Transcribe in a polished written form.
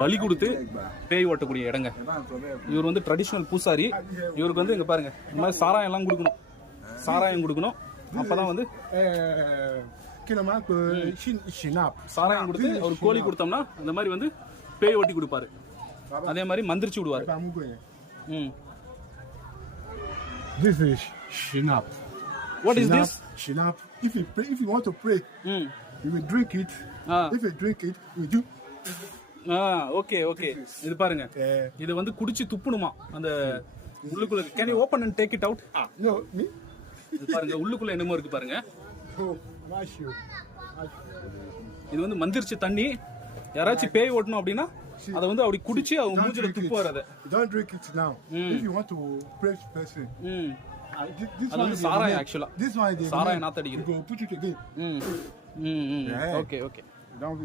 பலி கொடுத்து பேய் ஓட்டக்கூடிய இடங்க. இவர் வந்து ட்ரெடிஷ்னல் பூசாரி. இவருக்கு வந்து இங்க பாருங்க இந்த மாதிரி சாராயம் எல்லாம் கொடுக்கணும், சாராயம் கொடுக்கணும். அப்பதான் வந்து சாராயம் கொடுத்து அவர் கோழி கொடுத்தோம்னா இந்த மாதிரி வந்து பேய் ஓட்டி கொடுப்பாரு. அதே மாதிரி மந்திரிச்சு விடுவாரு. This is shinap. What is this? Shinap. If you want to pray, you will drink it. If you drink it, you do. Okay okay. இது பாருங்க, இது வந்து குடிச்சு துப்புணுமா அந்த உள்ளுக்குள்ள. Can you open and take it out? No, me. இது பாருங்க உள்ளுக்குள்ள என்னமோ இருக்கு பாருங்க. Oh, nice you. இது வந்து மந்திரிச்ச தண்ணி. யாராச்சும் பேய் ஓட்டணும் அப்படின்னா அதை வந்து அப்படி குடிச்சு அவங்க மூஞ்சில துப்புவார். அதை don't drink it now. If you want to pray person. அது வந்து சாராயம் ஆக்சுவலா. This one is சாராயம் நாத்து அடிக்குது. You go put it again. Okay okay. Don't